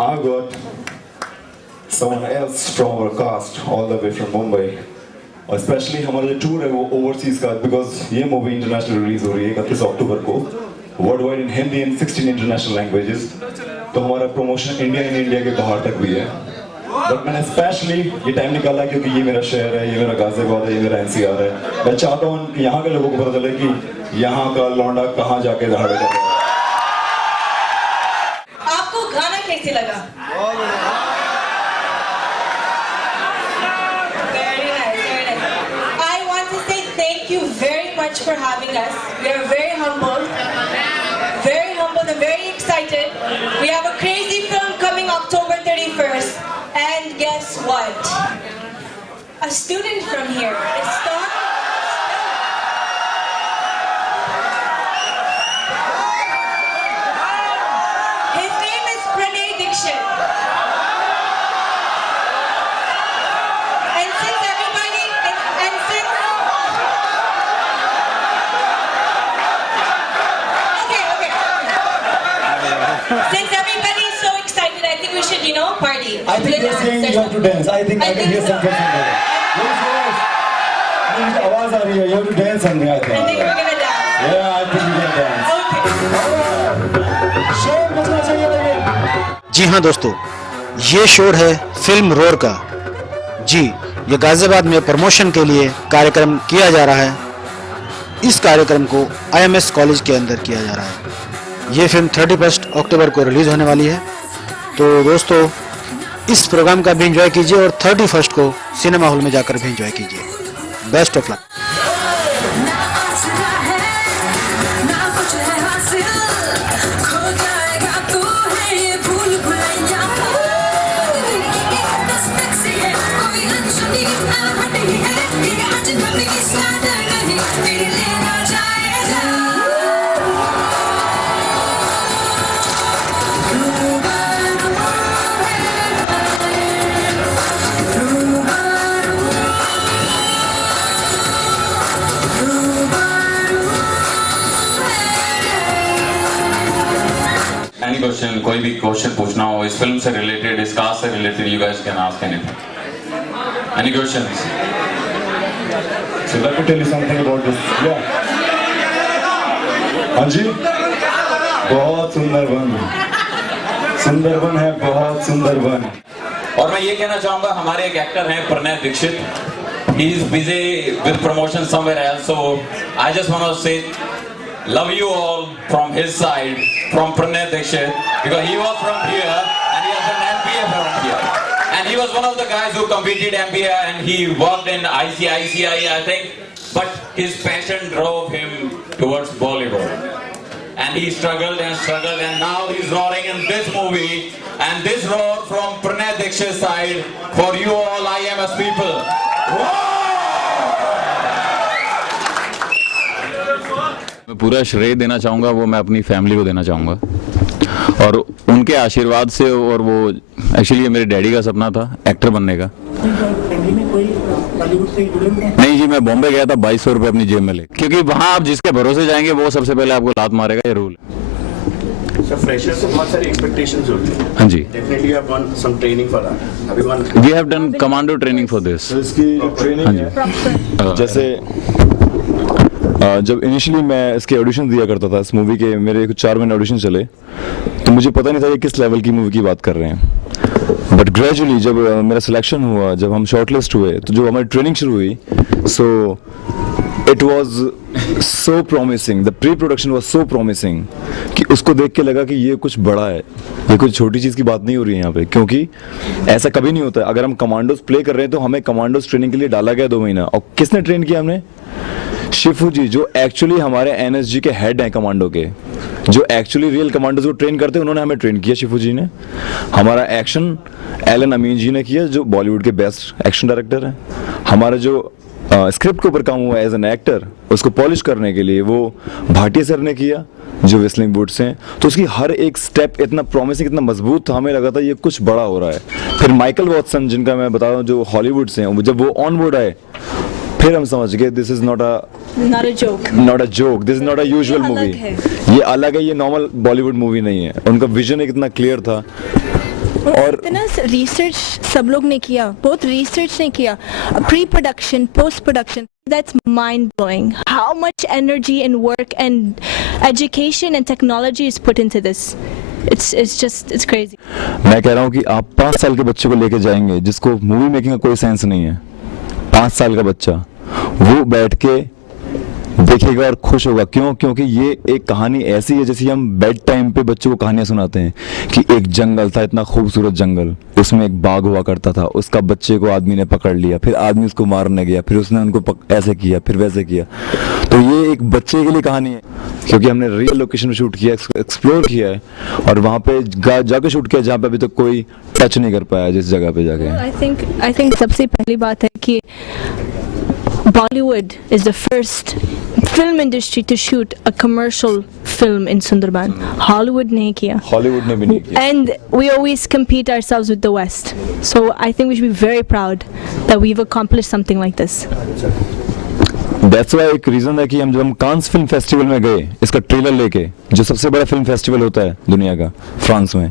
I got someone else from our cast all the way from Mumbai. और specially हमारा जो tour है वो ओवरसीज का, बिकॉज ये मूवी इंटरनेशनल रिलीज हो रही है 31 अक्टूबर को world wide in Hindi and 16 international languages. तो हमारा प्रमोशन इंडिया के बाहर तक भी है। बट मैंने स्पेशली ये टाइम निकाला क्योंकि ये मेरा शहर है, ये मेरा गाजियाबाद है, ये मेरा NCR है। मैं चाहता हूँ कि यहाँ के लोगों को पता चले कि यहाँ का लौंडा कहाँ जाके दहाड़े कर रहा है। आपको गाना कैसे लगा? Much for having us. We are very humble and very excited. We have a crazy film coming October 31st, and guess what? A student from here is starring. His name is Pranay Dixit. Since everybody is so excited, I think we should, party. I think you're saying you have to dance. I think I can hear something from there. Yes. आवाज आ रही है. You have to dance something. I think we're gonna dance. Yeah, I think we're gonna dance. Okay. शोर बजना चाहिए लेकिन. जी हाँ दोस्तों, ये शोर है फिल्म रोर का। जी, ये गाजियाबाद में प्रमोशन के लिए कार्यक्रम किया जा रहा है। इस कार्यक्रम को IMS कॉलेज के अंदर किया जा रहा है। ये फिल्म 31 अक्टूबर को रिलीज होने वाली है। तो दोस्तों, इस प्रोग्राम का भी एंजॉय कीजिए और 31 को सिनेमा हॉल में जाकर भी एंजॉय कीजिए। Best of luck. क्वेश्चन, कोई भी क्वेश्चन पूछना हो इस फिल्म से रिलेटेड, इस कास्ट से related, you guys can ask anything. Any questions? So let me tell you something about this. Yeah. हाँ जी, बहुत सुंदर वन है, बहुत सुंदर वन। और मैं ये कहना चाहूंगा, हमारे एक एक्टर हैं Pranay Dixit. He is busy with promotion somewhere else, so I just want to say love you all from his side, from Pranay Dixit, because he was from here and he has an MBA from here, and he was one of the guys who completed MBA and he worked in ICICI, I think, but his passion drove him towards Bollywood, and he struggled and now he's roaring in this movie, and this roar from Pranay Dixit's side for you all IMS people. मैं पूरा श्रेय देना चाहूँगा, वो मैं अपनी family को देना चाहूँगा और उनके आशीर्वाद से। और वो एक्चुअली मेरे डैडी का सपना था एक्टर बनने का। नहीं जी, मैं बॉम्बे गया था 2200 रुपये अपनी जेब में ले, क्योंकि वहाँ आप जिसके भरोसे जाएंगे वो सबसे पहले आपको लात मारेगा, ये रूल है। फ्रेशर से बहुत सारी एक्सपेक्टेशंस होती हैं। हाँ जी। Definitely you have done some training for that. Have you done? We have done commando training for this. इसकी ट्रेनिंग है। जैसे जब इनिशियली मैं इसके ऑडिशन दिया करता था इस मूवी के, मेरे कुछ 4 महीने ऑडिशन चले, तो मुझे पता नहीं था ये किस लेवल की मूवी की बात कर रहे हैं। बट ग्रेजुअली जब मेरा सिलेक्शन हुआ, जब हम शॉर्टलिस्ट हुए, तो जो हमारी ट्रेनिंग शुरू हुई, so it was so promising, the pre production was so promising कि उसको देख के लगा कि ये कुछ बड़ा है, ये कुछ छोटी चीज़ की बात नहीं हो रही है यहाँ पे, क्योंकि ऐसा कभी नहीं होता। अगर हम कमांडोज प्ले कर रहे हैं तो हमें कमांडोज ट्रेनिंग के लिए डाला गया 2 महीना, और किसने ट्रेन किया हमने? शिफू जी, जो एक्चुअली हमारे NSG के हेड हैं कमांडो के, जो एक्चुअली रियल कमांडोज को ट्रेन करते हैं, उन्होंने हमें ट्रेन किया। शिफू जी ने हमारा एक्शन एलन अमीन जी ने किया, जो बॉलीवुड के बेस्ट एक्शन डायरेक्टर हैं। हमारा जो स्क्रिप्ट के ऊपर काम हुआ एज एन एक्टर, उसको पॉलिश करने के लिए वो भाटिया सर ने किया, जो वेस्लिंग बूट्स हैं। तो उसकी हर एक स्टेप इतना प्रॉमिसिंग, इतना मजबूत था, हमें लगा था ये कुछ बड़ा हो रहा है। फिर माइकल वॉटसन, जिनका मैं बता रहा हूँ, जो हॉलीवुड से हैं, जब वो ऑन बोर्ड आए, फिर हम समझ गए this is not a joke, this is not a usual movie, ये अलग है, ये नॉर्मल बॉलीवुड मूवी नहीं है। उनका विजन इतना क्लियर था। और इतना रिसर्च सब लोग ने किया, बहुत रिसर्च ने किया, pre production, post production. That's mind blowing. How much energy and work and education and technology is put into this. It's crazy. मैं कह रहा हूँ कि आप 5 साल के बच्चे को लेके जाएंगे जिसको मूवी मेकिंग का कोई सेंस नहीं है, 5 साल का बच्चा वो बैठ के देखेगा और खुश होगा. क्यों? क्योंकि ये एक कहानी ऐसी है जैसे हम बेड टाइम पे बच्चों को कहानियां सुनाते हैं कि एक जंगल था, इतना खूबसूरत जंगल, उसमें एक बाघ हुआ करता था, उसका बच्चे को आदमी ने पकड़ लिया, फिर आदमी उसको मारने गया, फिर उसने उनको ऐसे किया, फिर वैसे किया. तो ये एक बच्चे के लिए कहानी है क्योंकि हमने रियल लोकेशन में शूट किया, एक्सप्लोर किया है और वहाँ पे जाके शूट किया जहाँ पे अभी तक कोई टच नहीं कर पाया जिस जगह पे जाके. I think सबसे पहली बात है कि Bollywood is the first film industry to shoot a commercial film in Sundarban. Hollywood ने किया. हॉलीवुड ने भी नहीं किया. And we always compete ourselves with the West. So I think we should be very proud that we've accomplished something like this. That's why एक reason है कि जब हम कांस फिल्म फेस्टिवल में गए इसका ट्रेलर लेके, जो सबसे बड़ा फिल्म फेस्टिवल होता है दुनिया का फ्रांस में,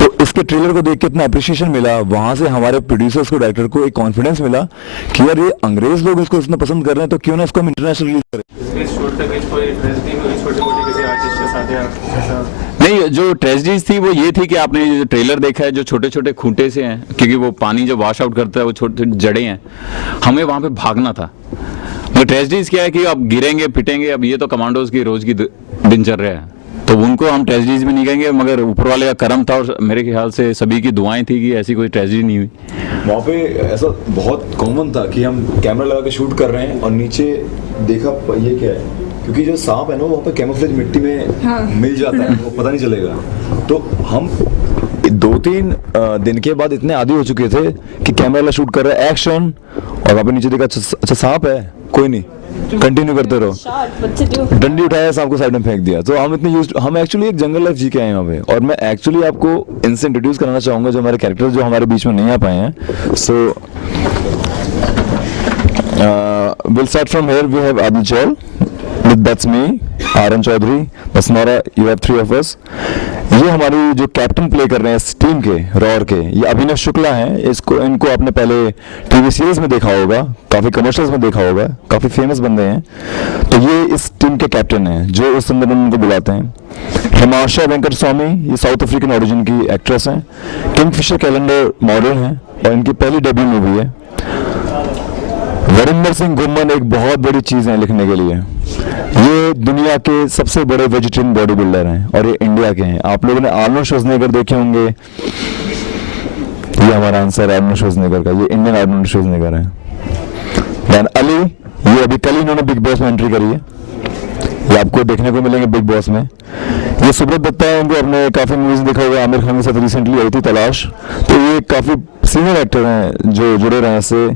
तो इसके ट्रेलर को देख के इतना अप्रिशिएशन मिला, वहां से हमारे प्रोड्यूसर्स को, डायरेक्टर को एक कॉन्फिडेंस मिला कि यार ये अंग्रेज लोग इसको इतना पसंद कर रहे हैं तो क्यों ना इसको हम इंटरनेशनल रिलीज करें. नहीं, जो ट्रेजेडीज थी वो ये थी कि आपने जो ट्रेलर देखा है, जो छोटे छोटे खूंटे से हैं, क्योंकि वो पानी जब वॉश आउट करता है वो छोटे छोटे जड़ें हैं, हमें वहाँ पे भागना था. तो ट्रेजेडीज क्या है कि अब गिरेंगे पिटेंगे, अब ये तो कमांडोज की रोज की दिनचर्या है, तो उनको हम ट्रेजेडीज में नहीं कहेंगे, मगर ऊपर वाले का करम था और मेरे ख्याल से सभी की दुआएं थी कि ऐसी कोई ट्रेजेडी नहीं हुई. वहाँ पे ऐसा बहुत कॉमन था कि हम कैमरा लगा के शूट कर रहे हैं और नीचे देखा ये क्या है, क्योंकि जो सांप है ना वहाँ पे कैमोफ्लेज मिट्टी में मिल जाता है, वो पता नहीं चलेगा. तो हम 2-3 दिन के बाद इतने आदी हो चुके थे कि कैमरा वाला शूट कर रहा है, एक्शन, और वहाँ पे नीचे देखा अच्छा सांप है, कोई नहीं, कंटिन्यू करते रहो, डंडी उठाया, सांप को साइड में फेंक दिया. तो हम इतने हम एक्चुअली एक जंगल लाइफ जी के आए हैं वहाँ पे. और मैं एक्चुअली आपको इनसे इंट्रोड्यूस कराना चाहूँगा जो हमारे कैरेक्टर जो हमारे बीच में नहीं आ पाए हैं. सो we'll start from here. We have Adil Chaul, that's me, Aaron Chaudhary, that's Nora, you have 3 of us. ये हमारी जो कैप्टन प्ले कर रहे हैं इस टीम के, रॉर के, ये अभिनव शुक्ला हैं. इनको आपने पहले टीवी सीरीज में देखा होगा, काफ़ी कमर्शियल्स में देखा होगा, काफ़ी फेमस बंदे हैं. तो ये इस टीम के कैप्टन हैं जो उस संदर्भ में उनको बुलाते हैं. हिमाशा वेंकट स्वामी, ये साउथ अफ्रीकन ओरिजिन की एक्ट्रेस हैं, किंगफिशर कैलेंडर मॉडल हैं और इनकी पहली डेब्यू मूवी है. वरिंदर सिंह घुम्मन एक बहुत बड़ी चीज़ है लिखने के लिए. ये दुनिया के सबसे बड़े वेजिटेरियन बॉडी बिल्डर हैं और ये इंडिया के हैं. आप लोगों ने आर्नोल्ड श्वार्ज़नेगर देखे होंगे, ये हमारा आंसर है आर्नोल्ड श्वार्ज़नेगर का, ये इंडियन आर्नोल्ड श्वार्ज़नेगर है. देन अली, ये अभी कल ही इन्होंने बिग बॉस में एंट्री करी है, ये आपको देखने को मिलेंगे बिग बॉस में. ये सुब्रत दत्ता है, उनको आपने काफ़ी मूवीज देखा होगा, आमिर खान के साथ रिसेंटली आई थी तलाश. तो ये काफ़ी सीनियर एक्टर हैं जो जुड़े रहे हैं इससे.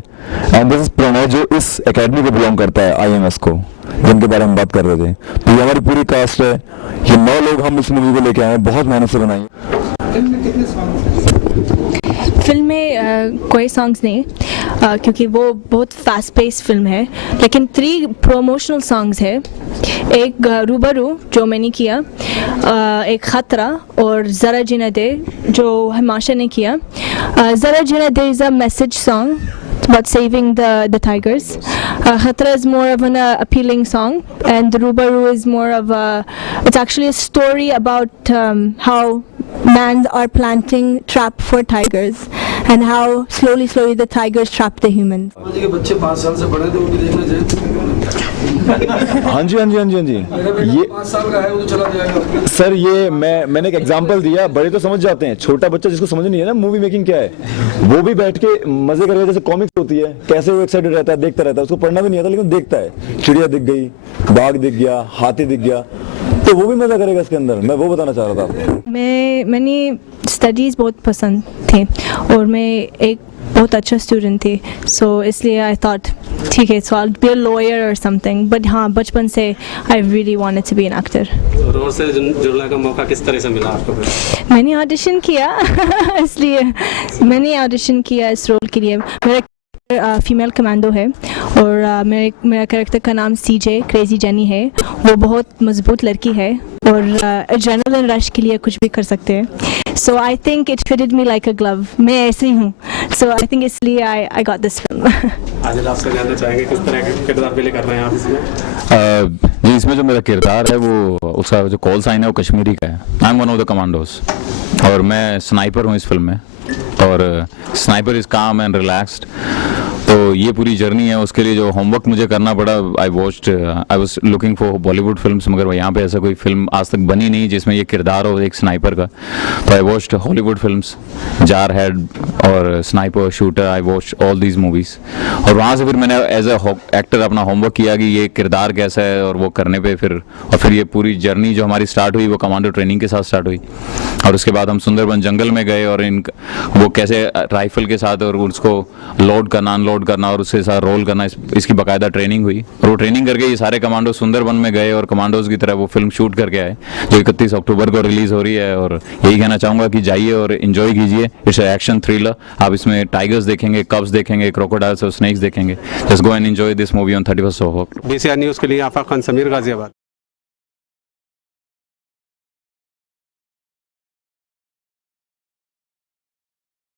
एंड दिस इज प्रणय जो इस एकेडमी को बिलोंग करता है, IMS को, जिनके बारे में बात कर रहे थे. तो ये हमारी पूरी कास्ट है, ये 9 लोग हम इस मूवी को लेके आए हैं, बहुत मेहनत से बनाई. फिल्म में कोई सॉन्ग्स नहीं, क्योंकि वो बहुत फास्ट पेस फिल्म है, लेकिन 3 प्रोमोशनल सॉन्ग्स है. एक रूबरू जो मैंने किया, एक खतरा और ज़रा जीना दे जो हिमाशा ने किया. ज़रा जीना दे is a message song about saving the tigers. Khatra is more of an appealing song, and Rubaru is more of it's actually a story about how men are planting trap for tigers and how slowly the tigers trap the humans. बच्चे 5 साल से बड़े थे, वो भी देखना चाहिए. हाँ जी, ये 5 साल का है, वो तो चला जाएगा. सर ये मैंने एक एग्जांपल दिया, बड़े तो समझ जाते हैं, छोटा बच्चा जिसको समझ नहीं है ना मूवी मेकिंग क्या है, वो भी बैठ के मजे करेगा. जैसे कॉमिक्स होती है, कैसे वो एक्साइटेड रहता है, देखता रहता है, उसको पढ़ना भी नहीं आता लेकिन देखता है. चिड़िया दिख गई, बाघ दिख गया, हाथी दिख गया, तो वो भी मजा करेगा इसके अंदर. मैं वो बताना चाह रहा था. मैंने स्टडीज़ बहुत पसंद थे और मैं एक बहुत अच्छा स्टूडेंट थी, सो इसलिए आई थॉट ठीक है, so I be a lawyer और समथिंग. बट हाँ, बचपन से I really wanted to be an actor. Role से जुड़ने का मौका किस तरह से मिला आपको? मैंने ऑडिशन किया इसलिए मैंने ऑडिशन किया इस रोल के लिए. मेरा फीमेल कमांडो है और मेरा कैरेक्टर का नाम CJ क्रेजी जेनी है. वो बहुत मजबूत लड़की है और एड्रेनलिन रश के लिए कुछ भी कर सकते हैं. So I think it fitted me like a glove. मैं ऐसे ही हूँ. So I think इसलिए I got this film. Adil आपसे जानना चाहेंगे किस तरह का किरदार प्ले कर रहे हैं आप इसमें? जी इसमें जो मेरा किरदार है वो उसका जो कॉल साइन है वो कश्मीरी का है. I am one of the commandos और मैं स्नाइपर हूँ इस फिल्म में और स्नाइपर इज काम एंड रिलैक्स्ड. तो ये पूरी जर्नी है उसके लिए जो होमवर्क मुझे करना पड़ा. I was looking for Bollywood films मगर यहाँ पे ऐसा कोई फिल्म आज तक बनी नहीं जिसमें ये किरदार हो एक स्नाइपर का. तो I watched Hollywood films Jarhead और sniper shooter. I watch all these movies और वहाँ से फिर मैंने एज ए एक्टर अपना होमवर्क किया कि ये किरदार कैसा है और वो करने पे फिर ये पूरी जर्नी जो हमारी स्टार्ट हुई वो कमांडो ट्रेनिंग के साथ स्टार्ट हुई. और उसके बाद हम सुंदरबन जंगल में गए और वो कैसे राइफल के साथ और उसको लोड करना अनलोड करना और उसके साथ रोल करना इसकी बाकायदा ट्रेनिंग हुई. और वो ट्रेनिंग करके ये सारे कमांडो सुंदरबन में गए और कमांडोज की तरह वो फिल्म शूट करके आए जो 31 अक्टूबर को रिलीज हो रही है. और यही कहना चाहूँगा कि जाइए और एंजॉय कीजिए. It's action thriller. आप इसमें टाइगर्स देखेंगे, कब्स देखेंगे, क्रोकोडाइल्स और स्नेक्स देखेंगे. Just go and enjoy this movie on 31 of October. BCR news के लिए आफाक खान, समीर गाजियाबाद.